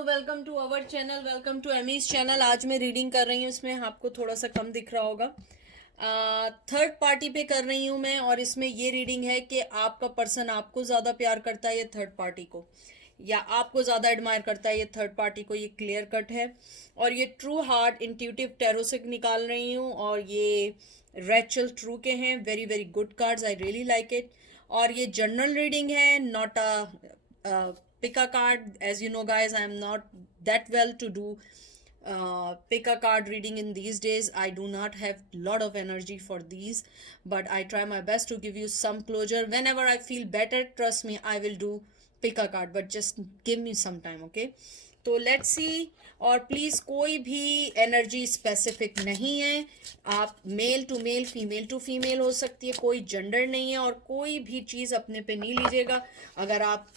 Welcome to our channel, welcome to Amy's channel. आज मैं reading कर रही हूँ, इसमें आपको थोड़ा सा कम दिख रहा होगा। थर्ड पार्टी पे कर रही हूँ मैं, और इसमें ये रीडिंग है कि आपका पर्सन आपको ज़्यादा प्यार करता है या थर्ड पार्टी को, या आपको ज़्यादा एडमायर करता है ये थर्ड पार्टी को। ये क्लियर कट है, और ये ट्रू हार्ट इंट्यूटिव टैरो से निकाल रही हूँ, और ये रेचल ट्रू के हैं। Very very good cards, I really like it. और ये जनरल रीडिंग है, not a pick a card. As you know guys, I am not that well to do pick a card reading in these days. I do not have lot of energy for these, but I try my best to give you some closure whenever I feel better. Trust me, I will do pick a card, but just give me some time, okay? तो let's see. और please कोई भी energy specific नहीं है, आप male to male female to female हो सकती है, कोई जेंडर नहीं है। और कोई भी चीज़ अपने पे नहीं लीजिएगा। अगर आप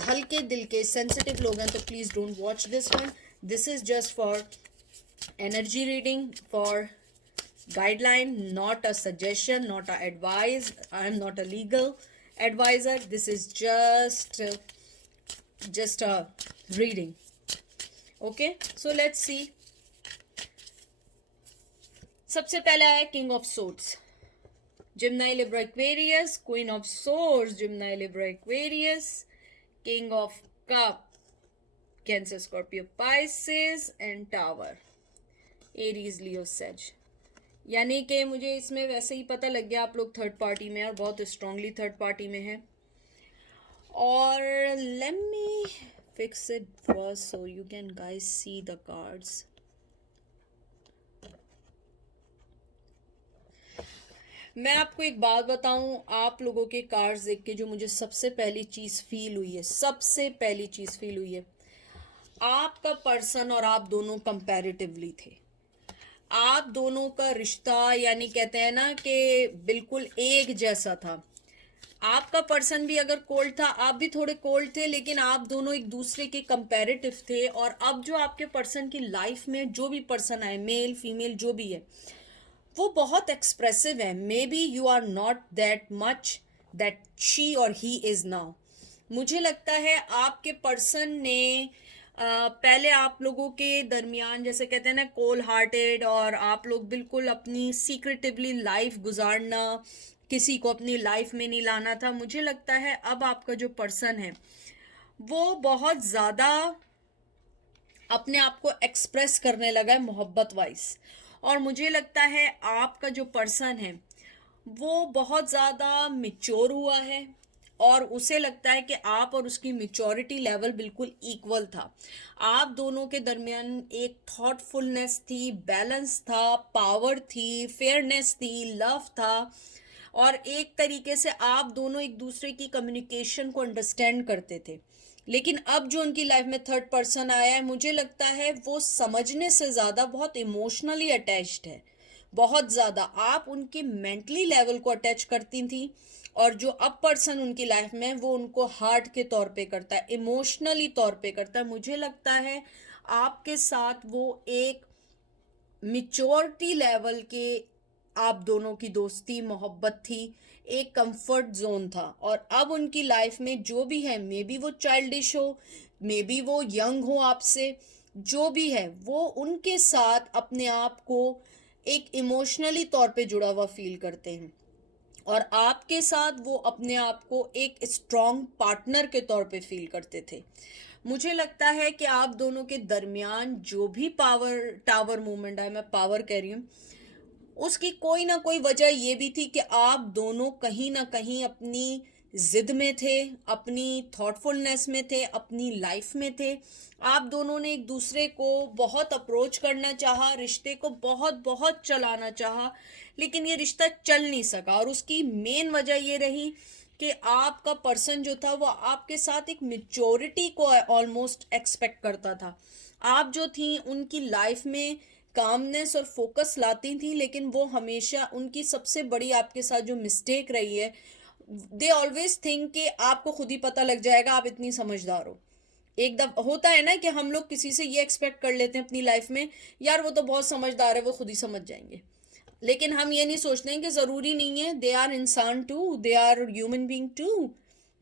हल्के दिल के सेंसिटिव लोग हैं तो please don't watch this one. This is just for energy reading, for guideline, not a suggestion, not a advice. I am not a legal advisor. This is just a reading. Okay, so let's see. सबसे पहले आया king of swords, Gemini Libra Aquarius, queen of swords, Gemini Libra Aquarius, king of cup, Cancer Scorpio Pisces, and tower, Aries Leo Sag. यानी कि मुझे इसमें वैसे ही पता लग गया आप लोग थर्ड पार्टी में, और बहुत स्ट्रांगली थर्ड पार्टी में है। और let me fix it first so you can guys see the cards. मैं आपको एक बात बताऊं, आप लोगों के कार्ड्स देख के जो मुझे सबसे पहली चीज़ फील हुई है, सबसे पहली चीज़ फील हुई है, आपका पर्सन और आप दोनों कंपैरेटिवली थे। आप दोनों का रिश्ता यानी कहते हैं ना कि बिल्कुल एक जैसा था। आपका पर्सन भी अगर कोल्ड था, आप भी थोड़े कोल्ड थे, लेकिन आप दोनों एक दूसरे के कंपैरेटिव थे। और अब जो आपके पर्सन की लाइफ में जो भी पर्सन आए, मेल फीमेल जो भी है, वो बहुत एक्सप्रेसिव है। May be you are not that much that she और ही इज नाउ। मुझे लगता है आपके पर्सन ने पहले आप लोगों के दरमियान, जैसे कहते हैं ना, कोल हार्टेड, और आप लोग बिल्कुल अपनी सीक्रेटिवली लाइफ गुजारना, किसी को अपनी लाइफ में नहीं लाना था। मुझे लगता है अब आपका जो पर्सन है वो बहुत ज़्यादा अपने आप को एक्सप्रेस करने लगा है मोहब्बत वाइज। और मुझे लगता है आपका जो पर्सन है वो बहुत ज़्यादा मिच्योर हुआ है, और उसे लगता है कि आप और उसकी मिच्योरिटी लेवल बिल्कुल इक्वल था। आप दोनों के दरमियान एक थॉटफुलनेस थी, बैलेंस था, पावर थी, फेयरनेस थी, लव था, और एक तरीके से आप दोनों एक दूसरे की कम्युनिकेशन को अंडरस्टैंड करते थे। लेकिन अब जो उनकी लाइफ में थर्ड पर्सन आया है, मुझे लगता है वो समझने से ज़्यादा बहुत इमोशनली अटैच्ड है, बहुत ज़्यादा। आप उनके मेंटली लेवल को अटैच करती थी, और जो अब पर्सन उनकी लाइफ में है वो उनको हार्ट के तौर पे करता है, इमोशनली तौर पे करता है। मुझे लगता है आपके साथ वो एक मिच्योरिटी लेवल के, आप दोनों की दोस्ती मोहब्बत थी, एक कंफर्ट जोन था। और अब उनकी लाइफ में जो भी है, मे बी वो चाइल्डिश हो, मे बी वो यंग हो आपसे, जो भी है वो उनके साथ अपने आप को एक इमोशनली तौर पे जुड़ा हुआ फील करते हैं, और आपके साथ वो अपने आप को एक स्ट्रॉन्ग पार्टनर के तौर पे फील करते थे। मुझे लगता है कि आप दोनों के दरमियान जो भी पावर टावर मूवमेंट है, मैं पावर कह रही हूँ, उसकी कोई ना कोई वजह ये भी थी कि आप दोनों कहीं ना कहीं अपनी जिद में थे, अपनी थॉटफुलनेस में थे, अपनी लाइफ में थे। आप दोनों ने एक दूसरे को बहुत अप्रोच करना चाहा, रिश्ते को बहुत बहुत चलाना चाहा, लेकिन ये रिश्ता चल नहीं सका। और उसकी मेन वजह ये रही कि आपका पर्सन जो था वो आपके साथ एक मेच्योरिटी को ऑलमोस्ट एक्सपेक्ट करता था। आप जो थी उनकी लाइफ में कामनेस और फोकस लाती थी, लेकिन वो हमेशा, उनकी सबसे बड़ी आपके साथ जो मिस्टेक रही है, दे ऑलवेज थिंक कि आपको खुद ही पता लग जाएगा, आप इतनी समझदार हो। एक दफा होता है ना कि हम लोग किसी से ये एक्सपेक्ट कर लेते हैं अपनी लाइफ में, यार वो तो बहुत समझदार है, वो खुद ही समझ जाएंगे। लेकिन हम ये नहीं सोचते हैं कि ज़रूरी नहीं है, दे आर इंसान too, they are human being too,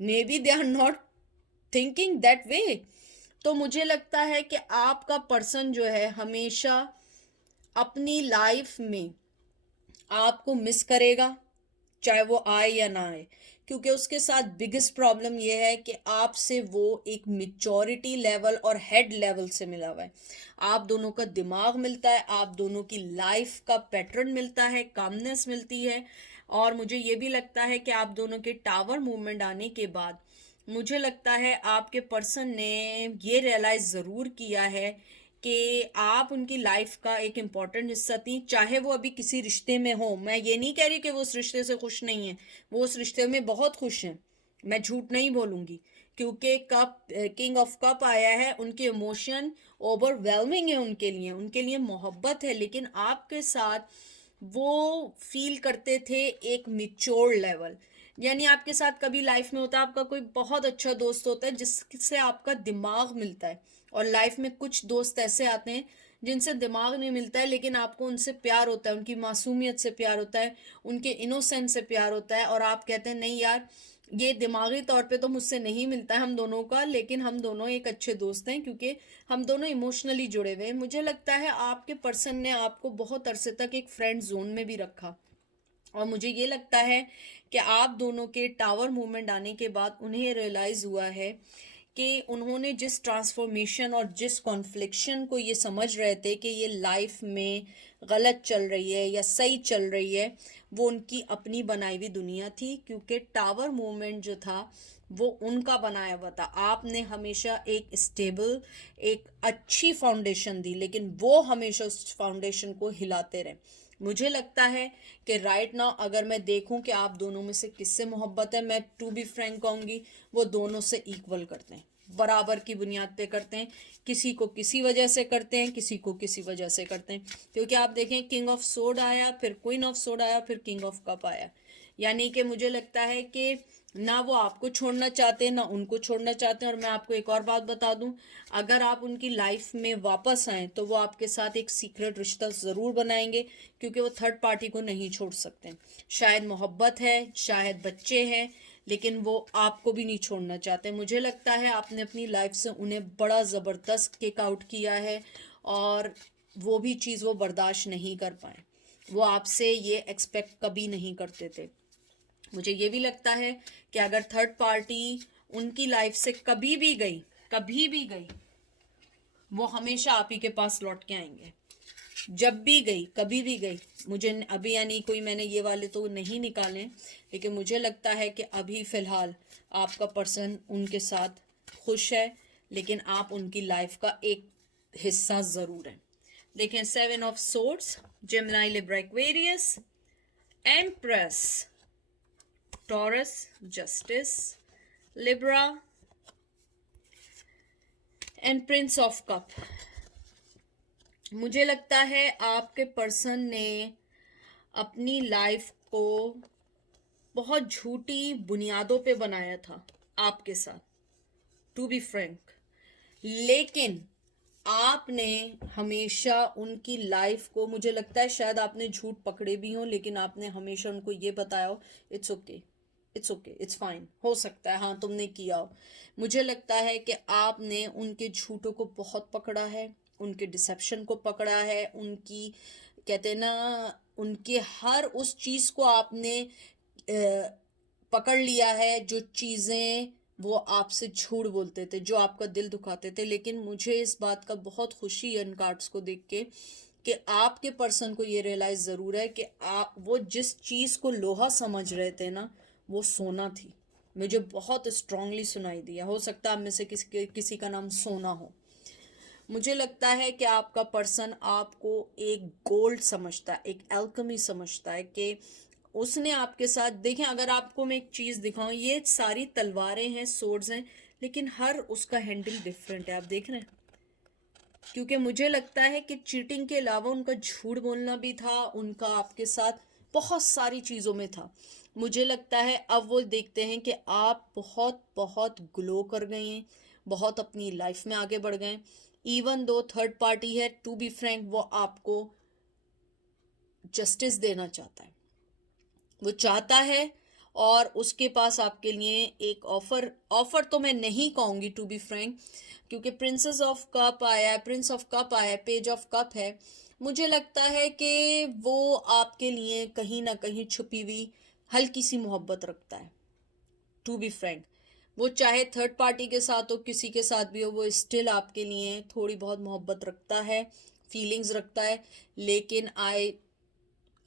may be they are not thinking that way. तो मुझे लगता है कि आपका पर्सन जो है हमेशा अपनी लाइफ में आपको मिस करेगा, चाहे वो आए या ना आए, क्योंकि उसके साथ बिगेस्ट प्रॉब्लम ये है कि आपसे वो एक मिच्योरिटी लेवल और हेड लेवल से मिला हुआ है। आप दोनों का दिमाग मिलता है, आप दोनों की लाइफ का पैटर्न मिलता है, कामनेस मिलती है। और मुझे ये भी लगता है कि आप दोनों के टावर मूवमेंट आने के बाद मुझे लगता है आपके पर्सन ने ये रियलाइज ज़रूर किया है कि आप उनकी लाइफ का एक इम्पॉर्टेंट हिस्सा थी, चाहे वो अभी किसी रिश्ते में हो। मैं ये नहीं कह रही कि वो उस रिश्ते से खुश नहीं है, वो उस रिश्ते में बहुत खुश हैं, मैं झूठ नहीं बोलूँगी, क्योंकि कप किंग ऑफ कप आया है, उनके इमोशन ओवरवेलमिंग है, उनके लिए मोहब्बत है, लेकिन आपके साथ वो फील करते थे एक मिच्योर लेवल। यानी आपके साथ कभी लाइफ में होता है, आपका कोई बहुत अच्छा दोस्त होता है जिससे आपका दिमाग मिलता है, और लाइफ में कुछ दोस्त ऐसे आते हैं जिनसे दिमाग नहीं मिलता है, लेकिन आपको उनसे प्यार होता है, उनकी मासूमियत से प्यार होता है, उनके इनोसेंस से प्यार होता है, और आप कहते हैं नहीं यार, ये दिमागी तौर पे तो मुझसे नहीं मिलता है हम दोनों का, लेकिन हम दोनों एक अच्छे दोस्त हैं क्योंकि हम दोनों इमोशनली जुड़े हुए हैं। मुझे लगता है आपके पर्सन ने आपको बहुत अरसे तक एक फ्रेंड जोन में भी रखा, और मुझे ये लगता है कि आप दोनों के टावर मूवमेंट आने के बाद उन्हें रियलाइज़ हुआ है कि उन्होंने जिस ट्रांसफॉर्मेशन और जिस कॉन्फ्लिक्शन को ये समझ रहे थे कि ये लाइफ में गलत चल रही है या सही चल रही है, वो उनकी अपनी बनाई हुई दुनिया थी, क्योंकि टावर मूवमेंट जो था वो उनका बनाया हुआ था। आपने हमेशा एक स्टेबल, एक अच्छी फाउंडेशन दी, लेकिन वो हमेशा उस फाउंडेशन को हिलाते रहे। मुझे लगता है कि राइट नाउ अगर मैं देखूं कि आप दोनों में से किससे मोहब्बत है, मैं टू बी फ्रैंक कहूँगी वो दोनों से इक्वल करते हैं, बराबर की बुनियाद पे करते हैं। किसी को किसी वजह से करते हैं, किसी को किसी वजह से करते हैं, क्योंकि आप देखें किंग ऑफ सोड आया, फिर क्वीन ऑफ सोड आया, फिर किंग ऑफ कप आया। यानी कि मुझे लगता है कि ना वो आपको छोड़ना चाहते हैं ना उनको छोड़ना चाहते हैं। और मैं आपको एक और बात बता दूं, अगर आप उनकी लाइफ में वापस आएँ तो वो आपके साथ एक सीक्रेट रिश्ता ज़रूर बनाएंगे, क्योंकि वो थर्ड पार्टी को नहीं छोड़ सकते। शायद मोहब्बत है, शायद बच्चे हैं, लेकिन वो आपको भी नहीं छोड़ना चाहते। मुझे लगता है आपने अपनी लाइफ से उन्हें बड़ा ज़बरदस्त किक आउट किया है, और वो भी चीज़ वो बर्दाश्त नहीं कर पाए। वो आपसे ये एक्सपेक्ट कभी नहीं करते थे। मुझे ये भी लगता है कि अगर थर्ड पार्टी उनकी लाइफ से कभी भी गई, वो हमेशा आप ही के पास लौट के आएंगे। जब भी गई, कभी भी गई, मुझे अभी यानी कोई मैंने ये वाले तो नहीं निकाले, लेकिन मुझे लगता है कि अभी फ़िलहाल आपका पर्सन उनके साथ खुश है, लेकिन आप उनकी लाइफ का एक हिस्सा ज़रूर हैं। देखें, 7 of swords, Gemini, Libra, Aquarius, empress, taurus, justice, Libra and Prince of cup. मुझे लगता है आपके पर्सन ने अपनी लाइफ को बहुत झूठी बुनियादों पे बनाया था आपके साथ, टू बी फ्रैंक, लेकिन आपने हमेशा उनकी लाइफ को, मुझे लगता है शायद आपने झूठ पकड़े भी हों, लेकिन आपने हमेशा उनको ये बताया हो it's okay, it's okay, it's fine, हो सकता है हाँ तुमने किया हो। मुझे लगता है कि आपने उनके झूठों को बहुत पकड़ा है, उनके डिसेप्शन को पकड़ा है, उनकी कहते हैं ना, उनके हर उस चीज़ को आपने पकड़ लिया है, जो चीज़ें वो आपसे झूठ बोलते थे, जो आपका दिल दुखाते थे। लेकिन मुझे इस बात का बहुत खुशी है इन कार्ड्स को देख के कि आपके पर्सन को ये रियलाइज़ ज़रूर है कि आप वो जिस चीज़ को लोहा समझ रहे थे ना, वो सोना थी। मुझे बहुत स्ट्रांगली सुनाई दिया, हो सकता है आप में से किसी का नाम सोना हो। मुझे लगता है कि आपका पर्सन आपको एक गोल्ड समझता है, एक एल्केमी समझता है, कि उसने आपके साथ, देखें अगर आपको मैं एक चीज़ दिखाऊं, ये सारी तलवारें हैं, सोर्ड्स हैं, लेकिन हर उसका हैंडल डिफरेंट है, आप देख रहे हैं। क्योंकि मुझे लगता है कि चीटिंग के अलावा उनका झूठ बोलना भी था, उनका आपके साथ बहुत सारी चीज़ों में था। मुझे लगता है अब वो देखते हैं कि आप बहुत बहुत ग्लो कर गए हैं, बहुत अपनी लाइफ में आगे बढ़ गए। इवन दो थर्ड पार्टी है, टू बी फ्रैंक, वो आपको जस्टिस देना चाहता है, वो चाहता है, और उसके पास आपके लिए एक ऑफर तो मैं नहीं कहूँगी टू बी फ्रैंक, क्योंकि प्रिंसेस ऑफ कप आया है, प्रिंस ऑफ कप आया है, पेज ऑफ कप है। मुझे लगता है कि वो आपके लिए कहीं ना कहीं छुपी हुई हल्की सी मोहब्बत रखता है, टू बी फ्रैंक। वो चाहे थर्ड पार्टी के साथ हो, किसी के साथ भी हो, वो स्टिल आपके लिए थोड़ी बहुत मोहब्बत रखता है, फीलिंग्स रखता है। लेकिन I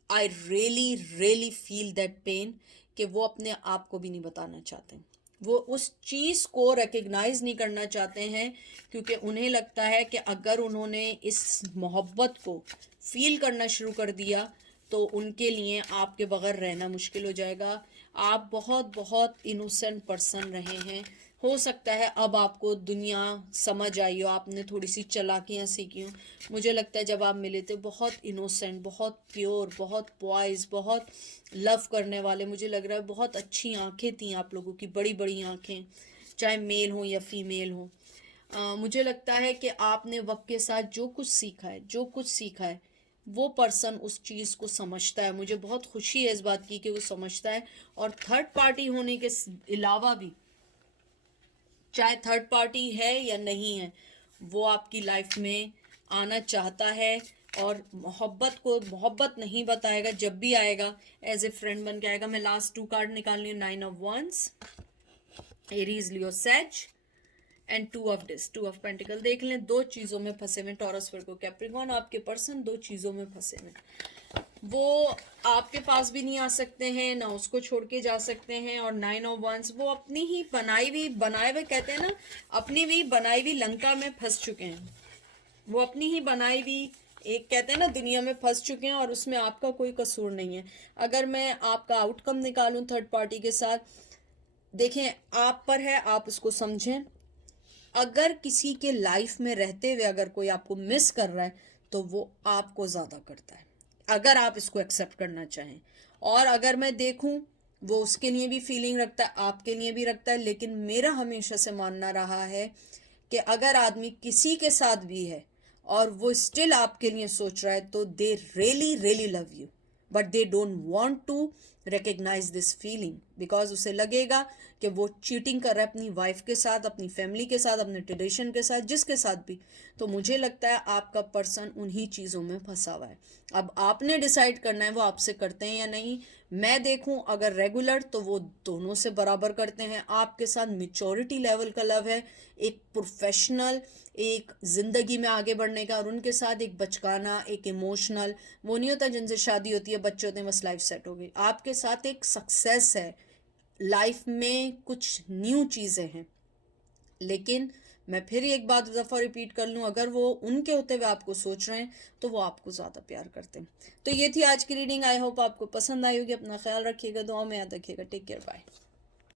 really really feel that pain कि वो अपने आप को भी नहीं बताना चाहते, वो उस चीज़ को रिकग्नाइज नहीं करना चाहते हैं, क्योंकि उन्हें लगता है कि अगर उन्होंने इस मोहब्बत को फील करना शुरू कर दिया तो उनके लिए आपके बगैर रहना मुश्किल हो जाएगा। आप बहुत बहुत इनोसेंट पर्सन रहे हैं, हो सकता है अब आपको दुनिया समझ आई हो, आपने थोड़ी सी चालाकियाँ सीखी हो। मुझे लगता है जब आप मिले थे बहुत इनोसेंट, बहुत प्योर, बहुत पॉइज, बहुत लव करने वाले, मुझे लग रहा है बहुत अच्छी आंखें थी आप लोगों की, बड़ी बड़ी आंखें, चाहे मेल हो या फीमेल हो। मुझे लगता है कि आपने वक्त के साथ जो कुछ सीखा है, जो कुछ सीखा है, वो पर्सन उस चीज़ को समझता है। मुझे बहुत खुशी है इस बात की कि वो समझता है। और थर्ड पार्टी होने के अलावा भी, चाहे थर्ड पार्टी है या नहीं है, वो आपकी लाइफ में आना चाहता है और मोहब्बत नहीं बताएगा, जब भी आएगा एज ए फ्रेंड बन के आएगा। मैं लास्ट 2 कार्ड निकाल रही हूँ, 9 of ones, Aries, Leo, sage and 2 of pentacle. देख लें, दो चीज़ों में फंसे हुए, टॉरस, वर्गो, कैप्रिकॉर्न, आपके पर्सन दो चीज़ों में फंसे हुए। वो आपके पास भी नहीं आ सकते हैं, ना उसको छोड़ के जा सकते हैं। और 9 ऑफ वंस, वो अपनी ही बनाए हुए कहते हैं ना, अपनी भी बनाई हुई लंका में फंस चुके हैं। वो अपनी ही बनाई हुई एक कहते हैं ना दुनिया में फंस चुके हैं, और उसमें आपका कोई कसूर नहीं है। अगर मैं आपका आउटकम निकालूं थर्ड पार्टी के साथ, देखें आप पर है, आप उसको समझें। अगर किसी के लाइफ में रहते हुए अगर कोई आपको मिस कर रहा है तो वो आपको ज़्यादा करता है, अगर आप इसको एक्सेप्ट करना चाहें। और अगर मैं देखूं, वो उसके लिए भी फीलिंग रखता है, आपके लिए भी रखता है। लेकिन मेरा हमेशा से मानना रहा है कि अगर आदमी किसी के साथ भी है और वो स्टिल आपके लिए सोच रहा है, तो they really really love you, but they don't want to recognise this feeling, because उसे लगेगा कि वो चीटिंग कर रहा है अपनी वाइफ के साथ, अपनी फैमिली के साथ, अपने ट्रेडिशन के साथ, जिसके साथ भी। तो मुझे लगता है आपका पर्सन उन्हीं चीज़ों में फंसा हुआ है। अब आपने डिसाइड करना है वो आपसे करते हैं या नहीं। मैं देखूं अगर रेगुलर, तो वो दोनों से बराबर करते हैं। आपके साथ मेच्योरिटी लेवल का लव है, एक प्रोफेशनल, एक ज़िंदगी में आगे बढ़ने का। और उनके साथ एक बचकाना, एक इमोशनल, वो नहीं होता जिनसे शादी होती है, बच्चे होते हैं, बस लाइफ सेट हो गई। आपके साथ एक सक्सेस है, लाइफ में कुछ न्यू चीज़ें हैं। लेकिन मैं फिर एक बात दफ़ा रिपीट कर लूँ, अगर वो उनके होते हुए आपको सोच रहे हैं तो वो आपको ज़्यादा प्यार करते हैं। तो ये थी आज की रीडिंग। आई होप आपको पसंद आई होगी। अपना ख्याल रखिएगा, दुआ में याद रखिएगा। Take care, bye.